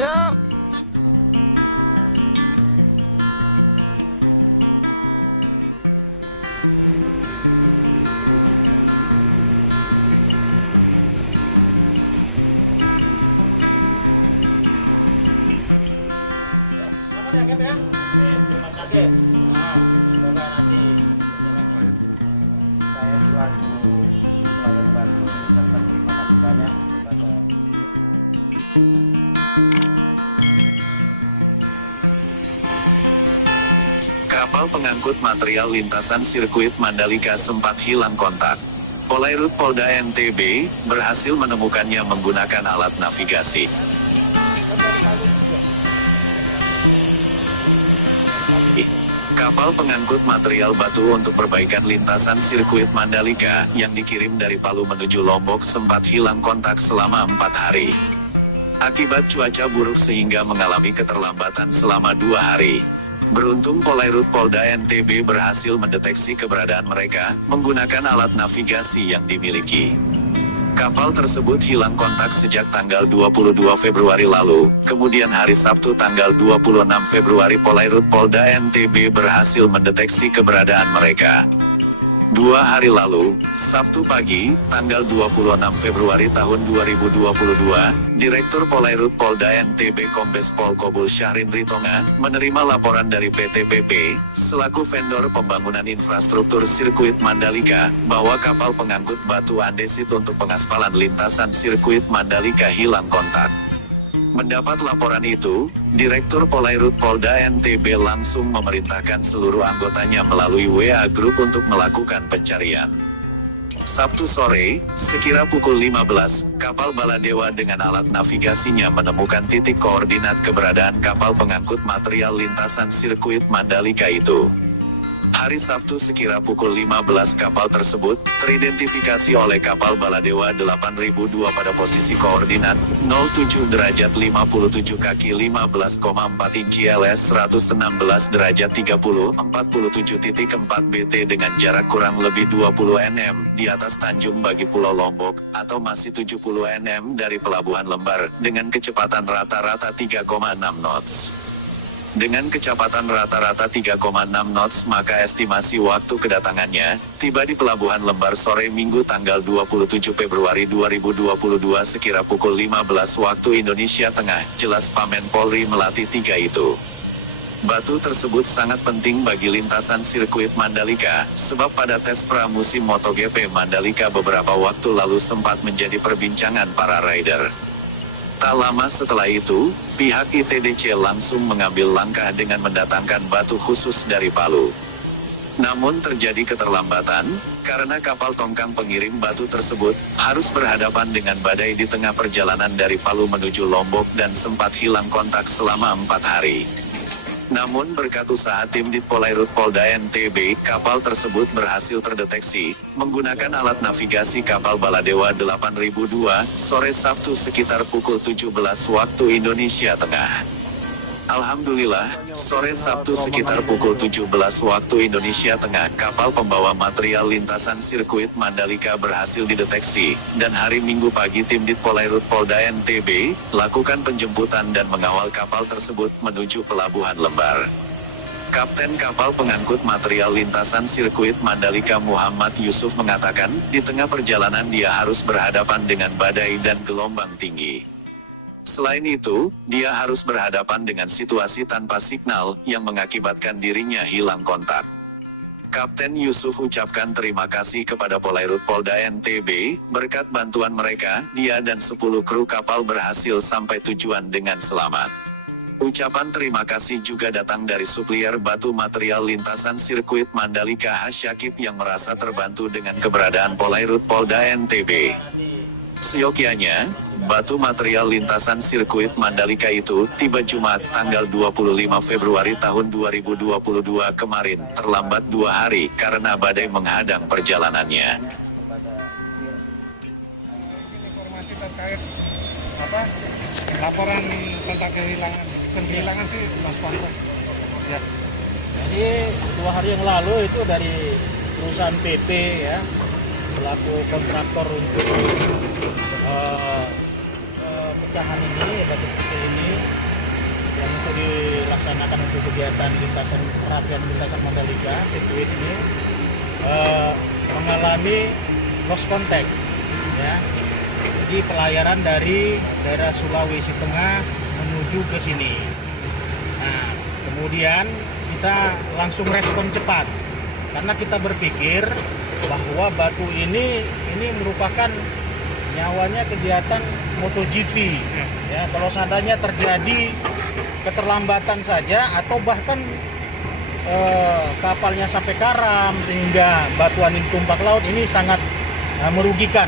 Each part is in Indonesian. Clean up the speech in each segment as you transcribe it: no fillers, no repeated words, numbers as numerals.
Siap. Ya. Terima kasih. Semoga nanti saya selaku pelayan Batu mengucapkan terima kasih banyak kepada kapal pengangkut material lintasan sirkuit Mandalika sempat hilang kontak. Polairut Polda NTB berhasil menemukannya menggunakan alat navigasi. Kapal pengangkut material batu untuk perbaikan lintasan sirkuit Mandalika yang dikirim dari Palu menuju Lombok sempat hilang kontak selama 4 hari. Akibat cuaca buruk sehingga mengalami keterlambatan selama 2 hari. Beruntung Polairut Polda NTB berhasil mendeteksi keberadaan mereka menggunakan alat navigasi yang dimiliki. Kapal tersebut hilang kontak sejak tanggal 22 Februari lalu, kemudian hari Sabtu tanggal 26 Februari Polairut Polda NTB berhasil mendeteksi keberadaan mereka. 2 hari lalu, Sabtu pagi, tanggal 26 Februari tahun 2022, Direktur Polairut Polda NTB Kombes Pol Kobul Syahrin Ritonga, menerima laporan dari PT PP, selaku vendor pembangunan infrastruktur sirkuit Mandalika, bahwa kapal pengangkut batu andesit untuk pengaspalan lintasan sirkuit Mandalika hilang kontak. Mendapat laporan itu, Direktur Polairut Polda NTB langsung memerintahkan seluruh anggotanya melalui WA Group untuk melakukan pencarian. Sabtu sore, sekira pukul 15, kapal Baladewa dengan alat navigasinya menemukan titik koordinat keberadaan kapal pengangkut material lintasan sirkuit Mandalika itu. Hari Sabtu sekira pukul 15 kapal tersebut teridentifikasi oleh kapal Baladewa 8002 pada posisi koordinat 07 derajat 57 kaki 15,4 inci LS 116 derajat 30 47.4 BT dengan jarak kurang lebih 20 nm di atas Tanjung Bagi Pulau Lombok atau masih 70 nm dari Pelabuhan Lembar dengan kecepatan rata-rata 3,6 knots. Dengan kecepatan rata-rata 3,6 knots maka estimasi waktu kedatangannya tiba di Pelabuhan Lembar sore Minggu tanggal 27 Februari 2022 sekira pukul 15 waktu Indonesia Tengah, jelas Pamen Polri Melati 3 itu. Batu tersebut sangat penting bagi lintasan sirkuit Mandalika, sebab pada tes pramusim MotoGP Mandalika beberapa waktu lalu sempat menjadi perbincangan para rider. Tak lama setelah itu, pihak ITDC langsung mengambil langkah dengan mendatangkan batu khusus dari Palu. Namun terjadi keterlambatan, karena kapal tongkang pengirim batu tersebut harus berhadapan dengan badai di tengah perjalanan dari Palu menuju Lombok dan sempat hilang kontak selama 4 hari. Namun berkat usaha tim Dit Polairut Polda NTB, kapal tersebut berhasil terdeteksi menggunakan alat navigasi kapal Baladewa 8002 sore Sabtu sekitar pukul 17 waktu Indonesia Tengah. Alhamdulillah, sore Sabtu sekitar pukul 17 waktu Indonesia Tengah, kapal pembawa material lintasan sirkuit Mandalika berhasil dideteksi, dan hari Minggu pagi tim Dit Polairut Polda NTB lakukan penjemputan dan mengawal kapal tersebut menuju Pelabuhan Lembar. Kapten kapal pengangkut material lintasan sirkuit Mandalika Muhammad Yusuf mengatakan, di tengah perjalanan dia harus berhadapan dengan badai dan gelombang tinggi. Selain itu, dia harus berhadapan dengan situasi tanpa signal yang mengakibatkan dirinya hilang kontak. Kapten Yusuf ucapkan terima kasih kepada Polairut Polda NTB, berkat bantuan mereka, dia dan 10 kru kapal berhasil sampai tujuan dengan selamat. Ucapan terima kasih juga datang dari supplier batu material lintasan sirkuit Mandalika Hasyakib yang merasa terbantu dengan keberadaan Polairut Polda NTB. Seyogyanya, batu material lintasan sirkuit Mandalika itu tiba Jumat tanggal 25 Februari tahun 2022 kemarin, terlambat 2 hari karena badai menghadang perjalanannya. Informasi terkait laporan tentang kehilangan sih Mas Panto. Ya. Jadi 2 hari yang lalu itu dari perusahaan PP ya, selaku kontraktor untuk pecahan ini, batu putih ini yang untuk dilaksanakan untuk kegiatan lintasan rangkaian lintasan Mandalika sirkuit ini mengalami lost contact, ya. Jadi pelayaran dari daerah Sulawesi Tengah menuju ke sini. Nah, kemudian kita langsung respon cepat karena kita berpikir bahwa batu ini merupakan nyawanya kegiatan MotoGP. Ya, kalau seandainya terjadi keterlambatan saja atau bahkan kapalnya sampai karam sehingga batuan ini tumpah ke laut, ini sangat merugikan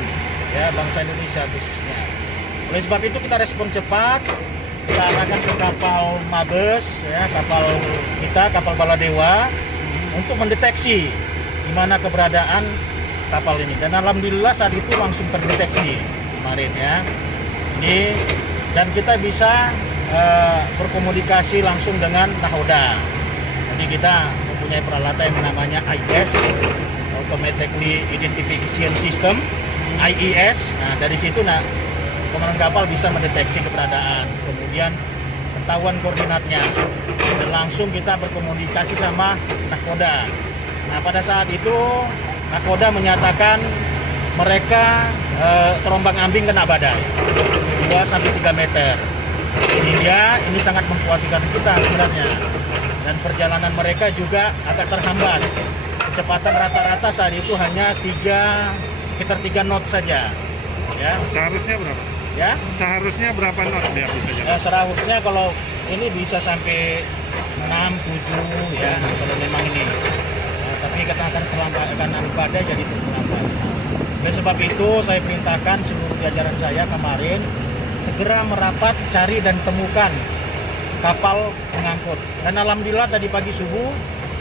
ya bangsa Indonesia khususnya. Oleh sebab itu kita respon cepat, kita arahkan ke kapal Mabes, ya, kapal kita, kapal Baladewa, untuk mendeteksi di mana keberadaan kapal ini. Dan alhamdulillah saat itu langsung terdeteksi kemarin, ya. Ini dan kita bisa berkomunikasi langsung dengan nahoda. Jadi kita mempunyai peralatan yang namanya AIS, Automatically Identification System, IES. Nah, dari situ komandan kapal bisa mendeteksi keberadaan, kemudian ketahuan koordinatnya, dan langsung kita berkomunikasi sama nakoda. Nah, pada saat itu nakoda menyatakan mereka terombang-ambing kena badai 2-3 meter. Sehingga ini sangat mempuaskan kita sebenarnya. Dan perjalanan mereka juga agak terhambat. Kecepatan rata-rata saat itu hanya sekitar 3 knot saja. Ya. Seharusnya berapa? Ya. Seharusnya berapa knot dia bisa jalan? Seharusnya kalau ini bisa sampai 6-7 ya kalau memang ini. Tapi kita akan terlambat karena badai jadi terlambat. Oleh sebab itu saya perintahkan seluruh jajaran saya kemarin segera merapat cari dan temukan kapal pengangkut. Dan alhamdulillah tadi pagi subuh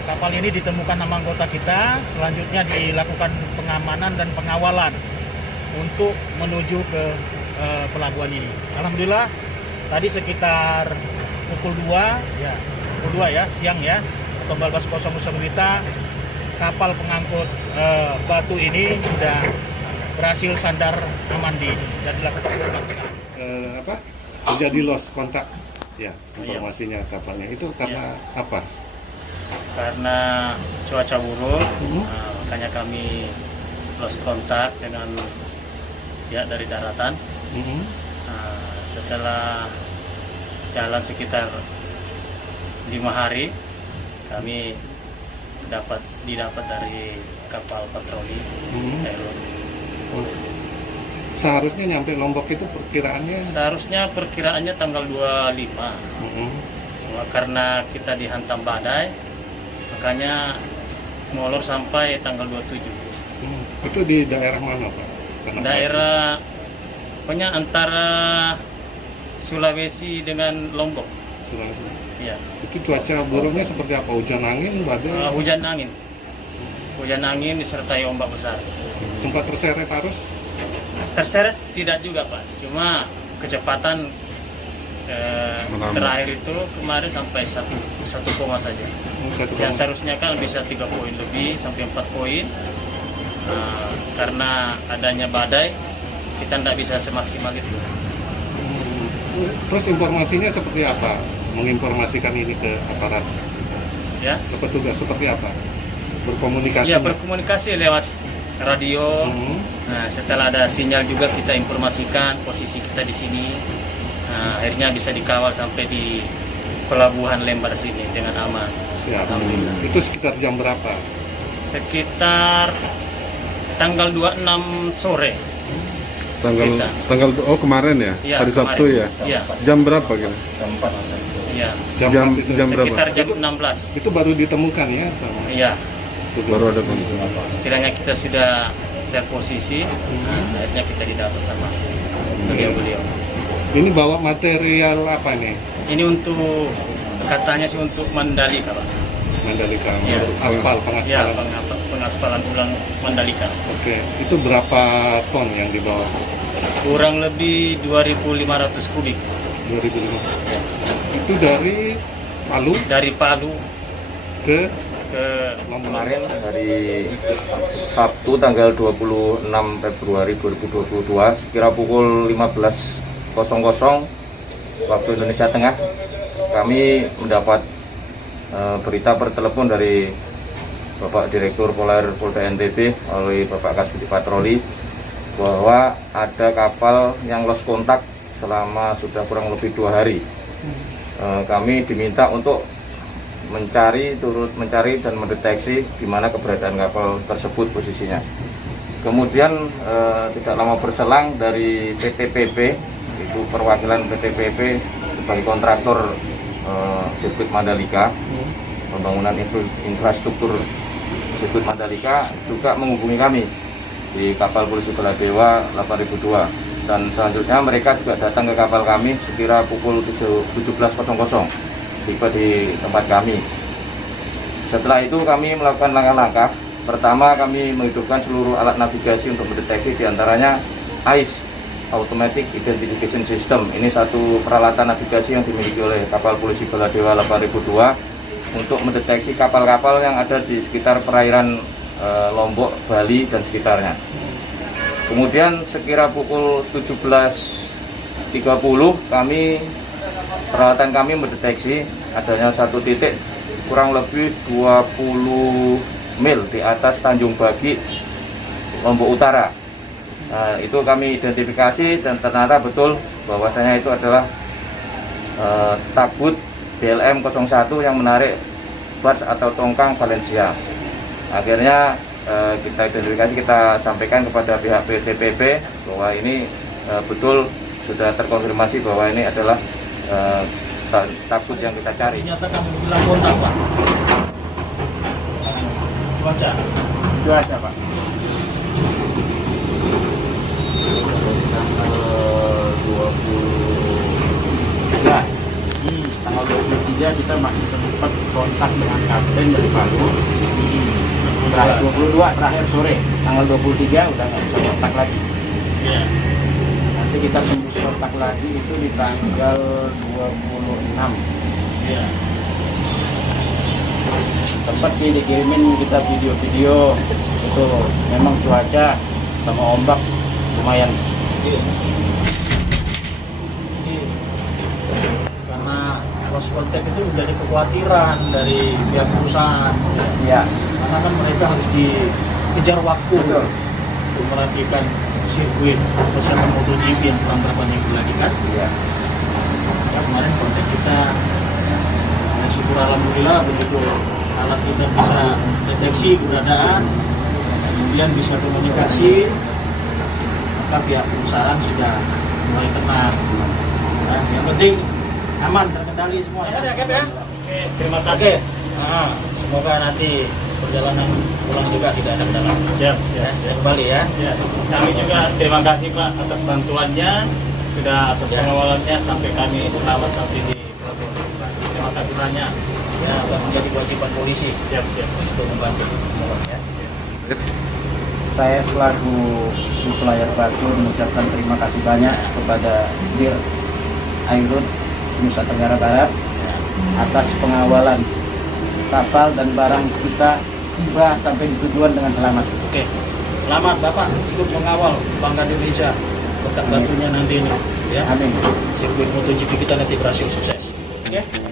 kapal ini ditemukan nama anggota kita. Selanjutnya dilakukan pengamanan dan pengawalan untuk menuju ke pelabuhan ini. Alhamdulillah tadi sekitar pukul 2 ya siang ya atau 14.00 WITA kapal pengangkut batu ini sudah berhasil sandar aman dan dilakukan penyelaman sekarang. Terjadi lost kontak ya informasinya kapalnya itu karena apa? Karena cuaca buruk, makanya kami lost kontak dengan pihak dari daratan. Setelah jalan sekitar 5 hari, kami didapat dari kapal patroli Aero. Seharusnya nyampe Lombok itu perkiraannya? Seharusnya perkiraannya tanggal 25. Cuma karena kita dihantam badai, makanya molor sampai tanggal 27. Itu di daerah mana, Pak? Daerah pokoknya antara Sulawesi dengan Lombok. Sulawesi. Iya. Itu cuaca buruknya seperti apa? Hujan angin, badai? Hujan angin. Hujan angin disertai ombak besar. Sempat terseret arus? Terseret tidak juga, Pak. Cuma kecepatan terakhir itu kemarin sampai 1 koma saja. Yang seharusnya kan bisa 3 poin lebih sampai 4 poin. Karena adanya badai, kita tidak bisa semaksimal itu. Terus informasinya seperti apa? Menginformasikan ini ke aparat? Ya. Ke petugas seperti apa? Berkomunikasi? Ya, berkomunikasi lewat radio. Nah, setelah ada sinyal juga kita informasikan posisi kita di sini. Nah, akhirnya bisa dikawal sampai di pelabuhan Lembar sini dengan aman. Siap. Itu sekitar jam berapa? Sekitar tanggal 26 sore. Tanggal kemarin ya? Ya hari Sabtu kemarin. ya? Ya. Jam berapa kira? Iya. Jam berapa? Sekitar jam 16. Itu baru ditemukan ya sama? Iya. Baru ada Istilahnya kita sudah share posisi, akhirnya kita didapat sama beliau. Ini bawa material apa nih? Ini untuk katanya sih untuk Mandalika, Pak. Mandalika, Ya. aspal, Ya, pengaspalan. pengaspalan ulang Mandalika. Oke, itu berapa ton yang dibawa? Kurang lebih 2.500 kubik. 2005. Itu dari Palu Dari Palu ke Kemarin hari Sabtu tanggal 26 Februari 2022 sekira pukul 15 waktu Indonesia Tengah, kami mendapat berita per telepon dari Bapak Direktur Poler Polda NTB oleh Bapak Kasbudi Patroli bahwa ada kapal yang lost kontak selama sudah kurang lebih 2 hari. Kami diminta untuk turut mencari dan mendeteksi di mana keberadaan kapal tersebut posisinya. Kemudian tidak lama berselang dari PT-PP, itu perwakilan PT-PP sebagai kontraktor sirkuit Mandalika, pembangunan infrastruktur sirkuit Mandalika, juga menghubungi kami di kapal polisi Baladewa 8002. Dan selanjutnya mereka juga datang ke kapal kami sekira pukul 17.00, tiba di tempat kami. Setelah itu kami melakukan langkah-langkah. Pertama, kami menghidupkan seluruh alat navigasi untuk mendeteksi, diantaranya AIS, Automatic Identification System. Ini satu peralatan navigasi yang dimiliki oleh kapal polisi Baladewa 8002 untuk mendeteksi kapal-kapal yang ada di sekitar perairan Lombok, Bali, dan sekitarnya. Kemudian sekira pukul 17.30 peralatan kami mendeteksi adanya satu titik kurang lebih 20 mil di atas Tanjung Bagi, Lombok Utara. Nah, itu kami identifikasi dan ternyata betul bahwasanya itu adalah tabut BLM 01 yang menarik bars atau tongkang Valencia. Akhirnya kita identifikasi, kita sampaikan kepada pihak PT-PP bahwa ini betul sudah terkonfirmasi bahwa ini adalah tabut yang kita cari. Ternyata kamu bilang kontak, Pak. Cuaca, Pak. Tanggal 23 kita masih sempat kontak dengan kapten dari Palu. Terakhir 22 terakhir sore, tanggal 23 udah nggak bisa kontak lagi. Iya. Nanti kita tembus kontak lagi itu di tanggal 26. Iya. Sempat sih dikirimin kita video-video itu, memang cuaca sama ombak lumayan. Jadi karena lost contact itu menjadi kekhawatiran dari pihak perusahaan. Ya, Karena kan mereka harus dikejar waktu untuk merapikan sirkuit persiapan MotoGP yang kurang berapa minggu lagi kan. ya. Ya, kemarin kontak kita, ya, syukur alhamdulillah begitu alat kita bisa deteksi keberadaan, kemudian bisa komunikasi, maka pihak perusahaan sudah mulai tenang. Nah, yang penting aman, terkendali semua ya. Oke, terima Oke, kasih. nah, semoga nanti perjalanan pulang juga tidak ada kendala. Siap, Ya, saya kembali ya. Ya, kami juga terima kasih Pak atas bantuannya, sudah atas pengawalannya sampai kami selamat sampai di provinsi. Terima kasih banyak. Ya, sudah menjadi kewajiban polisi Siap. untuk membantu semua ya. Saya selaku supplier batu mengucapkan terima kasih banyak kepada Dir Airut Nusa Tenggara Barat atas pengawalan kapal dan barang kita tiba sampai di tujuan dengan selamat. Oke, selamat Bapak ikut mengawal Bangga Indonesia kotak batunya nanti ini. Ya, Amin. sirkuit MotoGP kita nanti berhasil sukses. Oke.